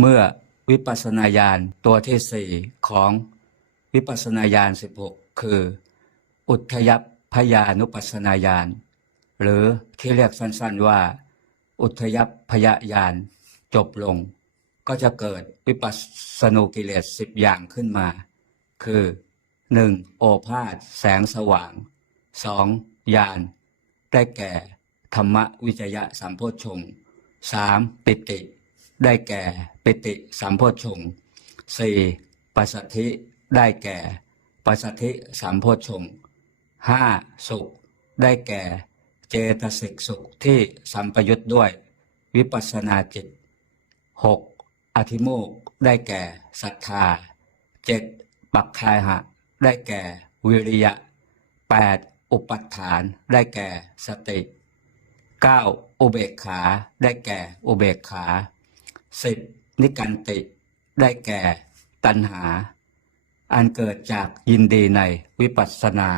เมื่อวิปัสสนาญาณตัวที่สี่ของวิปัสสนาญาณ16คือ อุทยพยานุปัสสนาญาณหรือที่เรียกสั้นๆว่า อุทยพยญาณจบลง ก็จะเกิดวิปัสสนูกิเลสสิบอย่างขึ้นมา คือหนึ่งโอภาสแสงสว่างสองญาณได้แก่ธรรมวิจยะสัมโพชฌงค์สามปิติ ได้แก่ ปิติสัมโพชฌงสี่ปัสสัทธิได้แก่ ปัสสัทธิสัมโพชฌงห้าสุขได้แก่เจตสิกสุขที่สัมปยุทธ์ด้วย วิปัสนาจิตหกอธิโมกได้แก่ศรัทธาเจ็ดปักคายหะ ได้แก่วิริยะแปดอุปัฏฐานได้แก่สติ 9. อุเบกขา ได้แก่อุเบกขา 10. นิกันติ ได้แก่ตัณหา อันเกิดจากยินดีในวิปัสสนา